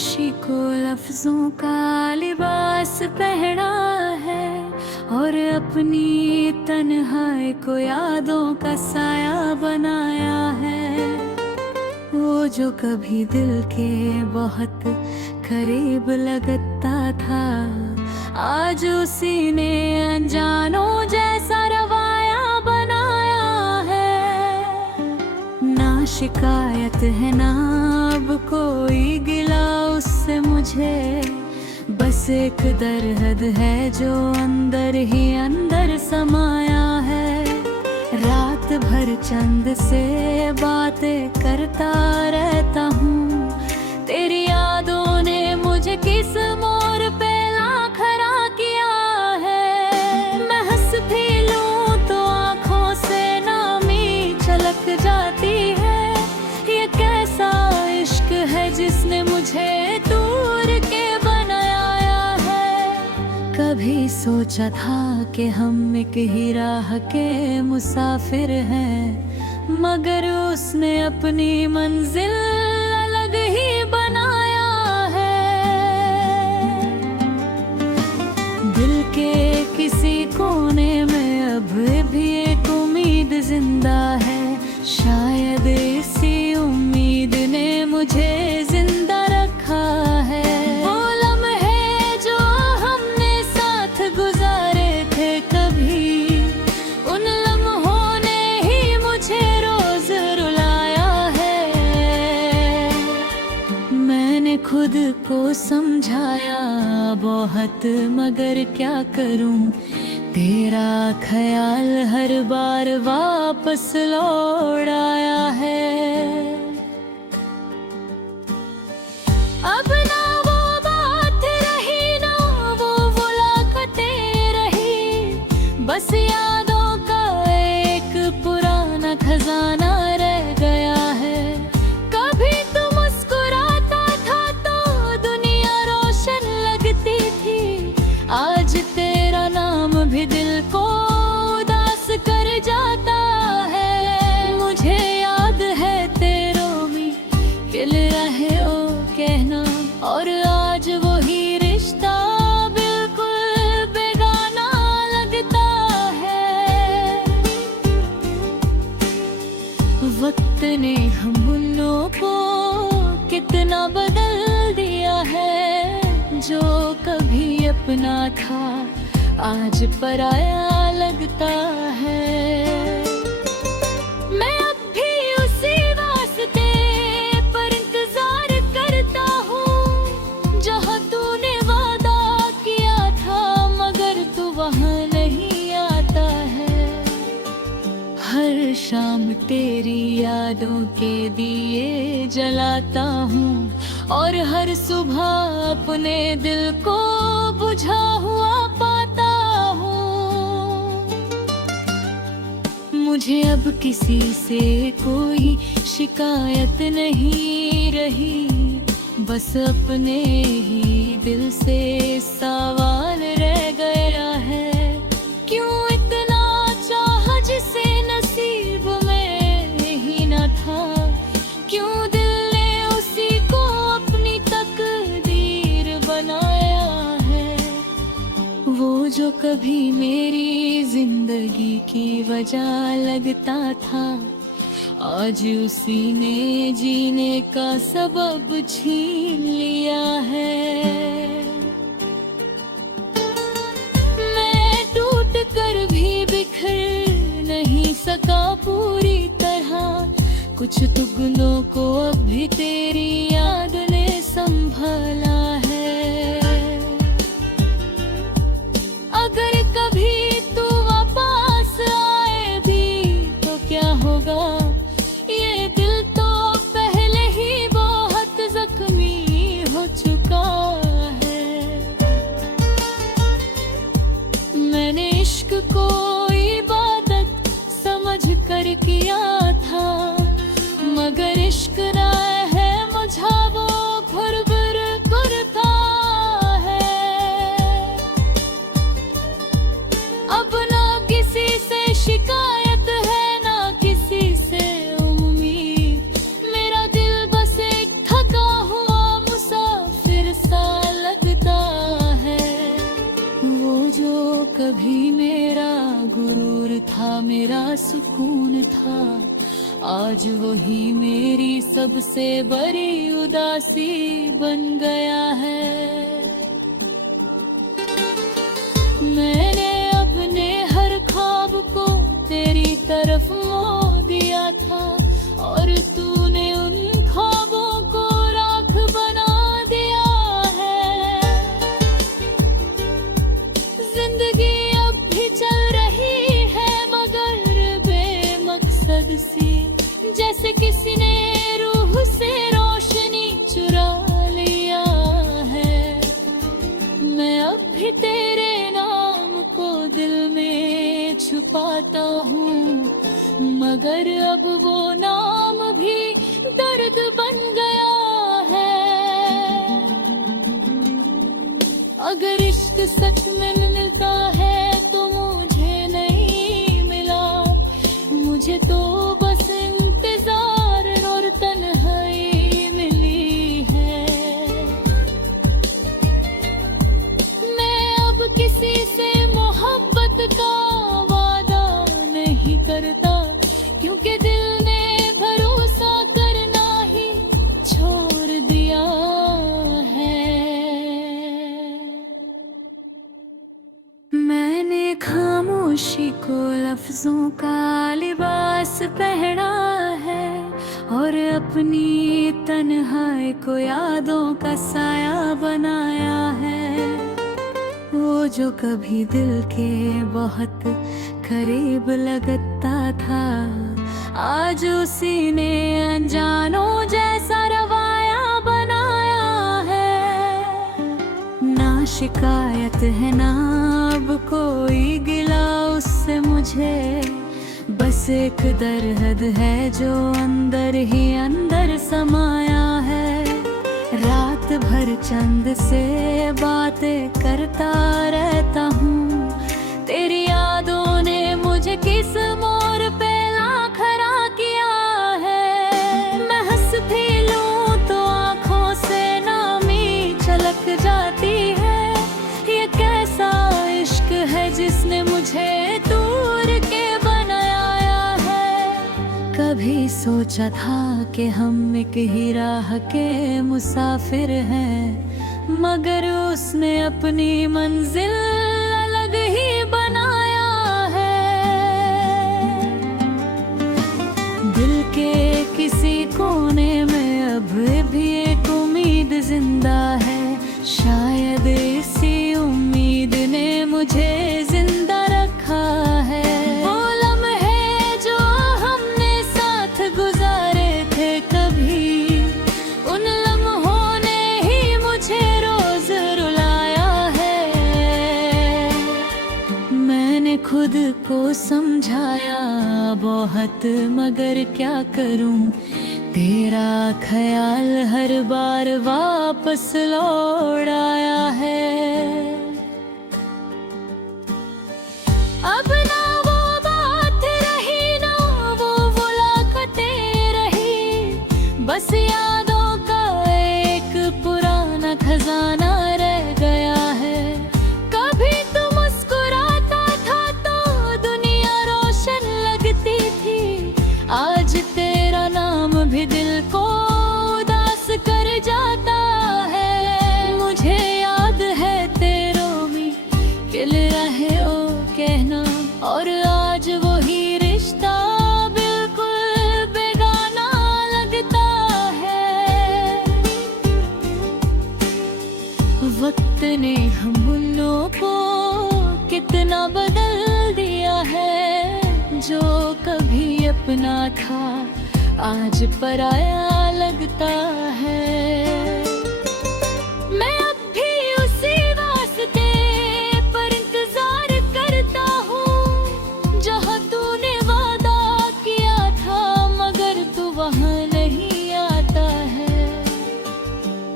खामोशी को लफ्जों का लिबास पहना है और अपनी तन्हाई को यादों का साया बनाया है। वो जो कभी दिल के बहुत करीब लगता था, आज उसी ने अनजानों जैसा रवाया बनाया है। ना शिकायत है ना अब कोई गिला उससे मुझे, बस एक दर्द है जो अंदर ही अंदर समाया है। रात भर चंद से बातें करता रहता हूँ, तेरी यादों ने मुझे किस मोड़ पे ला खड़ा किया है। मैं हंस भी लूं तो आंखों से नामी छलक जाती है। ये कैसा इश्क है जिसने मुझे दूर के बनाया है। कभी सोचा था कि हम एक ही राह के मुसाफिर हैं, मगर उसने अपनी मंजिल अलग ही बनाया है। दिल के किसी कोने में अब भी एक उम्मीद जिंदा है, शायद इसी उम्मीद ने मुझे जिंदा रखा है। वो लम्हे जो हमने साथ गुजारे थे कभी, उन लम्हों ने ही मुझे रोज रुलाया है। मैंने खुद को समझाया बहुत, मगर क्या करूं, तेरा ख्याल हर बार वापस लौट आया है। अब ना वो बात रही ना वो मुलाकातें रही, बस यादों का एक पुराना खजाना रह गया है। कभी तू मुस्कुराता था तो दुनिया रोशन लगती थी, आज तेरा नाम भी दिल को उदास कर जाता है। मुझे याद है तेरों में खिल रहे ओ कहना, और आज वही रिश्ता बिल्कुल बेगाना लगता है। वक्त ने हम दोनों को कितना बदल दिया है, जो कभी अपना था आज पराया लगता है। मैं अब भी उसी वास्ते पर इंतजार करता हूँ, जहाँ तूने वादा किया था मगर तू वहाँ नहीं आता है। हर शाम तेरी यादों के दिए जलाता हूँ, और हर सुबह अपने दिल को बुझा हुआ पाता हूँ। मुझे अब किसी से कोई शिकायत नहीं रही, बस अपने ही दिल से सवाल रह गया है। क्यों इतना चाहा जिसे नसीब में ही न था, क्यों दिल ने उसी को अपनी तकदीर बनाया है। वो जो कभी मेरी जिंदगी की वजह लगता था, आज उसी ने जीने का सबब छीन लिया है। मैं टूट कर भी बिखर नहीं सका पूरी तरह, कुछ टुकड़ों को अब भी तेरी याद ने संभाला है। अगर कभी तू वापस आए भी तो क्या होगा, ये दिल तो पहले ही बहुत जख्मी हो चुका है। मैंने इश्क को इबादत समझ कर किया था, मगर इश्क ना है कभी मेरा गुरूर था, मेरा सुकून था, आज वही मेरी सबसे बड़ी उदासी बन गया है। मैंने अपने हर ख्वाब को तेरी तरफ मोड़ दिया था, और तूने उन ख्वाबों को राख बना दिया है। जिंदगी अब भी चल रही है मगर बेमकसद सी, जैसे किसी ने रूह से रोशनी चुरा लिया है। मैं अब भी तेरे नाम को दिल में छुपाता हूँ, मगर अब वो नाम भी दर्द बन गया है। अगर इश्क सच में मिलता है तो मुझे नहीं मिला, मुझे तो बस इंतजार और तन्हाई मिली है। मैं अब किसी से मोहब्बत का वादा नहीं करता, क्योंकि दिल ने भरोसा करना ही छोड़ दिया है। मैंने खामोशी को लफ्जों का लिबास पहना है, और अपनी तन्हाई को यादों का साया बनाया है। वो जो कभी दिल के बहुत करीब लगता था, आज उसी ने अनजानों जैसा रवाया बनाया है। ना शिकायत है ना अब कोई गिला उससे मुझे, बस एक दर्द है जो अंदर ही अंदर समाया है। रात भर चंद से बातें करता रहता हूँ, तेरी यादों ने मुझे किस मोड़ पे ला खड़ा किया है। मैं हंस भी लूं तो आंखों से नामी छलक जाती है। ये कैसा इश्क है जिसने मुझे दूर के बनाया है। कभी सोचा था कि हम एक ही राह के मुसाफिर हैं, मगर उसने अपनी मंजिल अलग ही बनाया है। दिल के किसी कोने में अब भी एक उम्मीद जिंदा है, शायद इसी उम्मीद ने मुझे जिंदा रखा है। वो लम्हे जो हमने साथ गुजारे थे कभी, उन लम्हों ने ही मुझे रोज रुलाया है। मैंने खुद को समझाया बहुत, मगर क्या करूं, तेरा ख्याल हर बार वापस लौट आया है। अब ना वो बात रही ना वो मुलाकातें रही, बस यादों का एक पुराना खजाना रह गया है। कभी तू मुस्कुराता था तो दुनिया रोशन लगती थी, आज तेरा नाम भी दिल को उदास कर जाता है। मुझे याद है तेरों में खिल रहे ओ कहना, और आज वही रिश्ता बिल्कुल बेगाना लगता है। वक्त ने हम उन्हों को कितना बदल दिया है, जो कभी अपना था आज पराया लगता है। मैं अब भी उसी वास्ते पर इंतजार करता हूँ, जहाँ तूने वादा किया था, मगर तू वहाँ नहीं आता है।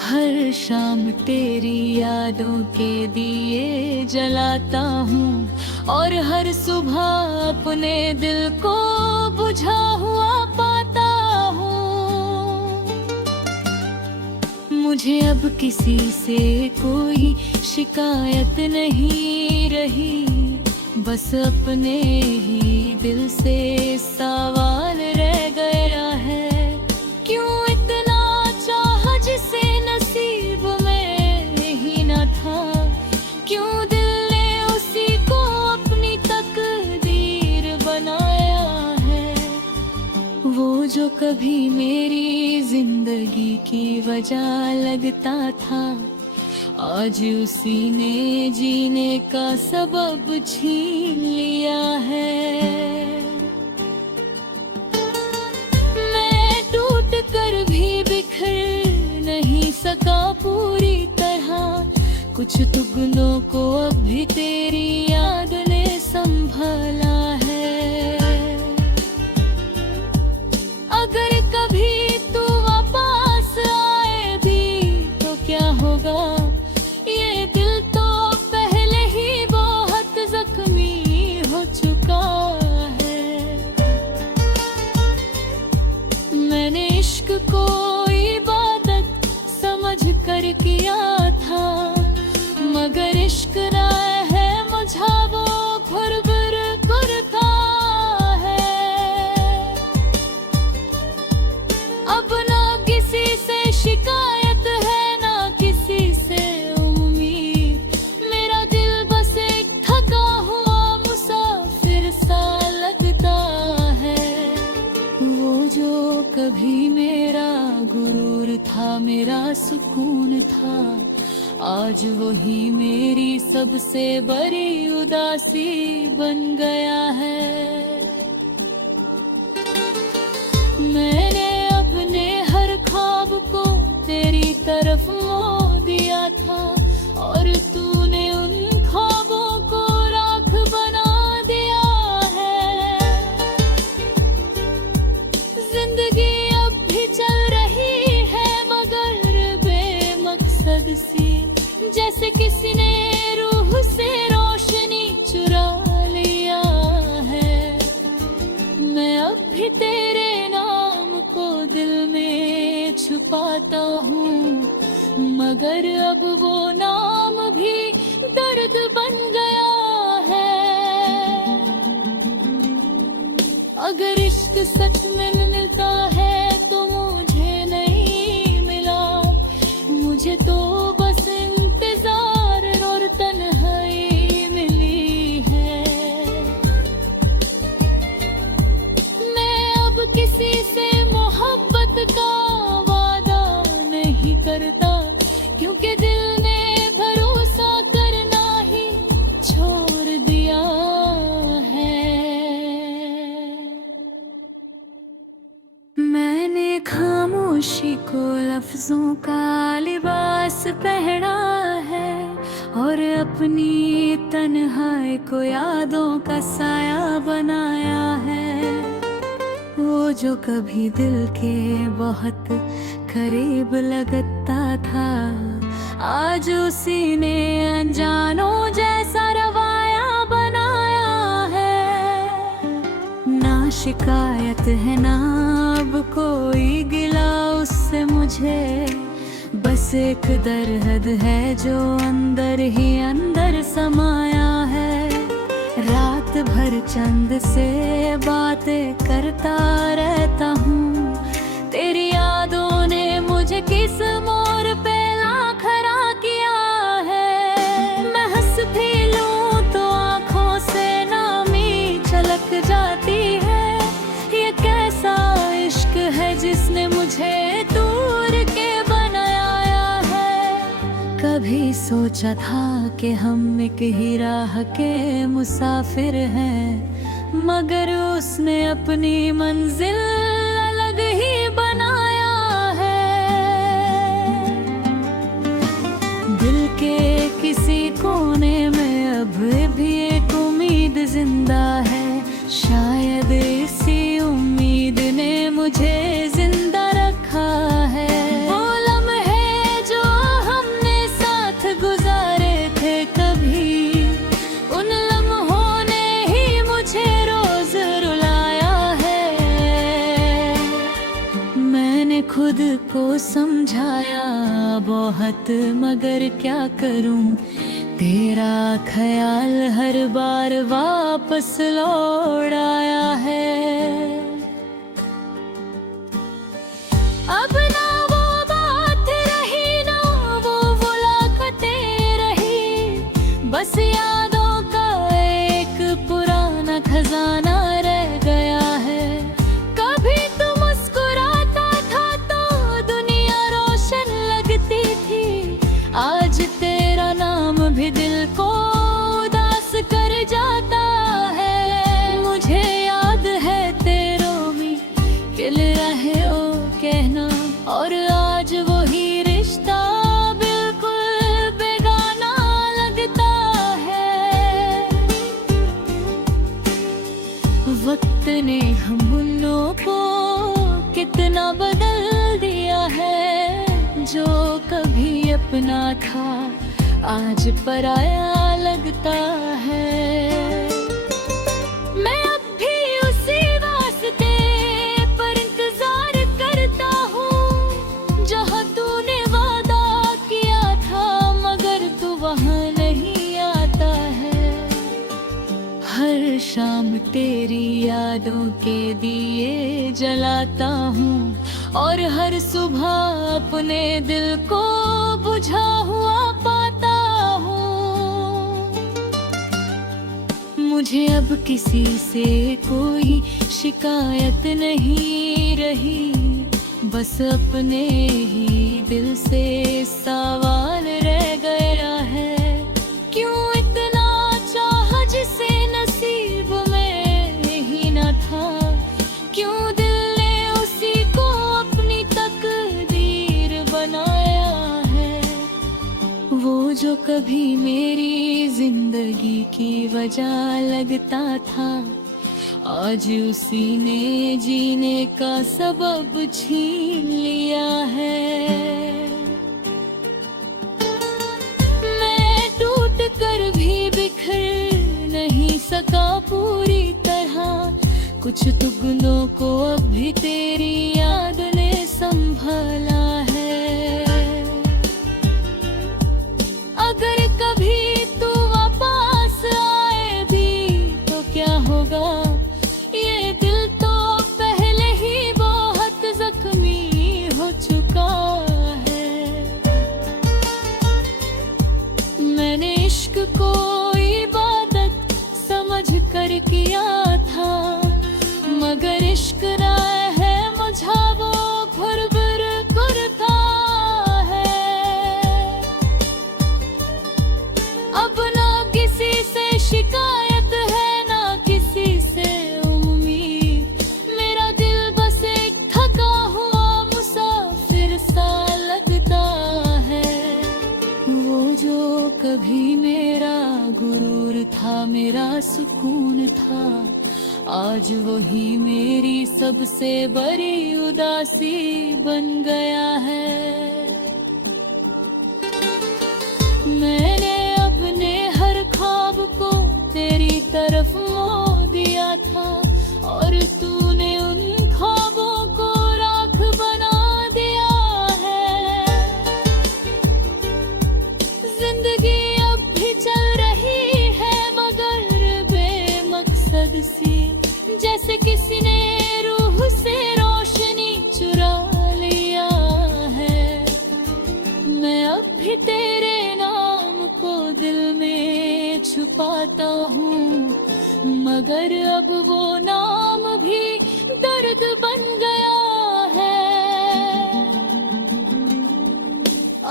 हर शाम तेरी यादों के दिए जलाता हूँ, और हर सुबह अपने दिल को बुझा हुआ पाता हूँ। मुझे अब किसी से कोई शिकायत नहीं रही, बस अपने ही दिल से सवाल रह गया है, क्यों इतना चाहा जिसे नसीब में ही न था, क्यों दिल ने उसी को अपनी तकदीर बनाया है। वो जो कभी मेरी जिंदगी की वजह लगता था, आज उसी ने जीने का सबब छीन लिया है। मैं टूट कर भी बिखर नहीं सका पूरी तरह, कुछ टुकड़ों को अब भी तेरी याद ने संभाला है। अगर कभी तू वापस आए भी तो क्या होगा, को इबादत समझ कर किया था, मगर इश्क ना है मुझा वो खुरबुर करता है। अब ना किसी से शिकायत है ना किसी से उम्मीद, मेरा दिल बस एक थका हुआ मुसाफिर सा लगता है। वो जो कभी गुरूर था, मेरा सुकून था, आज वही मेरी सबसे बड़ी उदासी बन गया है। मैंने अपने हर ख्वाब को तेरी तरफ मोड़ दिया था, और तूने उन ख्वाबों को राख बना दिया है। जिंदगी अब भी चल जैसे किसी ने रूह से रोशनी चुरा लिया है। मैं अब भी तेरे नाम को दिल में छुपाता हूँ, मगर अब वो नाम भी दर्द बन गया है। अगर इश्क सच में मिलता है तो मुझे नहीं मिला, मुझे तो बस इंतजार और तन्हाई मिली है। मैं अब किसी से मोहब्बत का वादा नहीं करता, क्योंकि दिल ने भरोसा करना ही छोड़ दिया है। मैंने खामोशी को लफ्जों का लिबास पहना है, और अपनी तन्हाई को यादों का साया बनाया है। वो जो कभी दिल के बहुत करीब लगता था, आज उसी ने अनजानों जैसा रवाया बनाया है। ना शिकायत है ना अब कोई गिला उससे मुझे, बस एक दर्द है जो अंदर ही अंदर समाया है। रात भर चंद से बातें करता रहता हूँ, तेरी यादों ने मुझे किस मोड़ पे ला खड़ा किया है। मैं हंस भी लूं तो आँखों से नामी छलक जाती है। ये कैसा इश्क है जिसने मुझे दूर के बनाया है। कभी सोचा था कि हम एक ही राह के मुसाफिर हैं, मगर उसने अपनी मंजिल अलग ही बनाया है। दिल के किसी कोने में अब भी एक उम्मीद जिंदा है, शायद इसी उम्मीद ने मुझे जिंदा रखा है। वो लम्हे जो हमने साथ गुजारे थे कभी, उन लम्हों ने ही मुझे रोज रुलाया है। मैंने खुद को समझाया बहुत, मगर क्या करूं, तेरा ख्याल हर बार वापस लौट आया है। अब ना वो बात रही, ना वो मुलाकातें रही, बस यादों का एक पुराना खजाना रह गया है। कभी तू मुस्कुराता था तो दुनिया रोशन लगती थी, आज तेरा नाम भी दिल को उदास कर जाता है। मुझे याद है तेरों में खिल रहे ओ कहना, और आज वही रिश्ता बिल्कुल बेगाना लगता है। वक्त ने हम दोनों को कितना बदल दिया है, जो कभी अपना था आज पराया लगता है। मैं अब भी उसी वास्ते पर इंतजार करता हूँ, जहाँ तूने वादा किया था मगर तू वहाँ नहीं आता है। हर शाम तेरी यादों के दिए जलाता हूँ, और हर सुबह अपने दिल को बुझा हुआ पाता हूँ। मुझे अब किसी से कोई शिकायत नहीं रही, बस अपने ही दिल से सवाल रह गया है। क्यों इतना चाहा जिसे नसीब में ही न था, क्यों दिल ने उसी को अपनी तकदीर बनाया है। वो जो कभी मेरी जिंदगी की वजह लगता था, आज उसी ने जीने का सबब छीन लिया है। मैं टूट कर भी बिखर नहीं सका पूरी तरह, कुछ टुकड़ों को अब भी तेरी याद ने संभाला है। अगर कभी तू वापस आए भी तो क्या होगा, ये दिल तो पहले ही बहुत जख्मी हो चुका है। मैंने इश्क को इबादत समझ कर किया था, मगर इश्क ना है मुझा वो घुरबुर करता है। अब ना किसी से शिकायत है ना किसी से उम्मीद, मेरा दिल बस एक थका हुआ मुसाफिर सा लगता है। वो जो कभी मेरा गुरूर था, मेरा सुकून था, आज वही मेरी सबसे बड़ी उदासी बन गया है। मैंने अपने हर ख्वाब को तेरी तरफ मोड़ दिया था, और तूने उन ख्वाबों को राख बना दिया है। जिंदगी अब भी चल रही है मगर बेमकसद सी, जैसे किसी ने रूह से रोशनी चुरा लिया है। मैं अब भी तेरे नाम को दिल में छुपाता हूँ, मगर अब वो नाम भी दर्द बन गया है।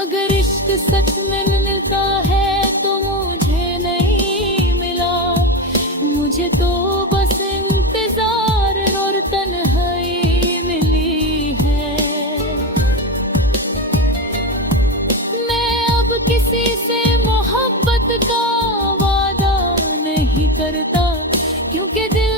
अगर इश्क सच में मिलता है तो मुझे नहीं मिला, मुझे तो बस और तन्हाई मिली है। मैं अब किसी से मोहब्बत का वादा नहीं करता, क्योंकि दिल